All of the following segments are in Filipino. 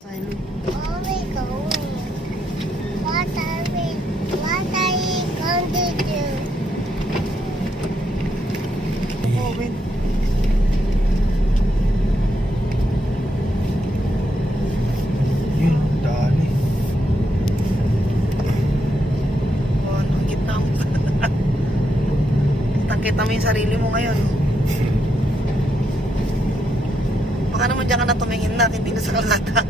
What are you going to do? Owen. Yun, daan eh. Oh, nakikita mo. Nakita mo yung sarili mo ngayon. Baka naman dyan ka na tumingin na, hindi na sa kalsada.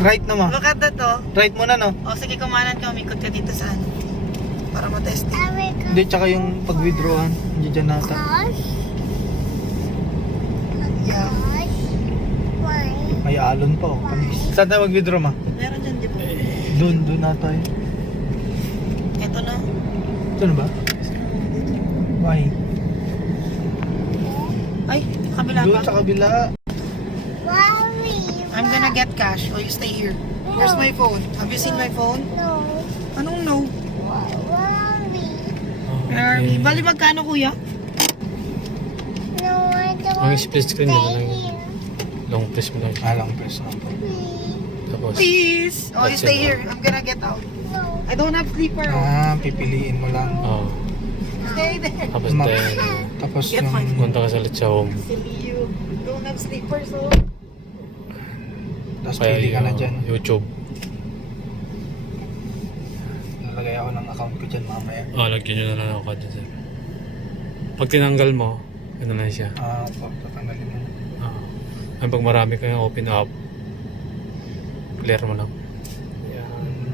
Right naman. Baka na to. Right mo na, no? O sige, kumanan ka, umikot ka dito sa ano. Para matesting. Hindi, tsaka yung pag-withdrawan. Hindi dyan nata. Yeah. May alon pa, oh. Panis. Saan tayo mag-withdraw, ma? Meron dyan, di ba? Doon nata eh. Ito na. Ito na ba? Why? Ay, kabila Doon pa. sa kabila. I'm gonna get cash. Oh, you stay here. Where's my phone? Have you seen my phone? No. Anong no? Okay. Bali magkano, kuya? No, I don't Ang want split to screen mo stay na lang. here. Long press mo lang. Alang press na po. Tapos, Please. Oh, you That's stay it. here. I'm gonna get out. No. I don't have sleeper. Oh. Pipiliin mo lang. oh. Stay there. Tapos Ma- tayo, Tapos Get yung... fine. punta ka sa ulit sa home. Silly you. Don't have sleeper, so... Tapos Kaya pili ka na yung dyan. YouTube. Nalagay ako ng account ko dyan mamaya. Lagyan nyo na lang ako dyan, sir. Pag tinanggal mo, ano na siya. Tatanggalin mo. Pag marami kayong open up, clear mo lang.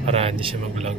Para hindi siya mag-lag.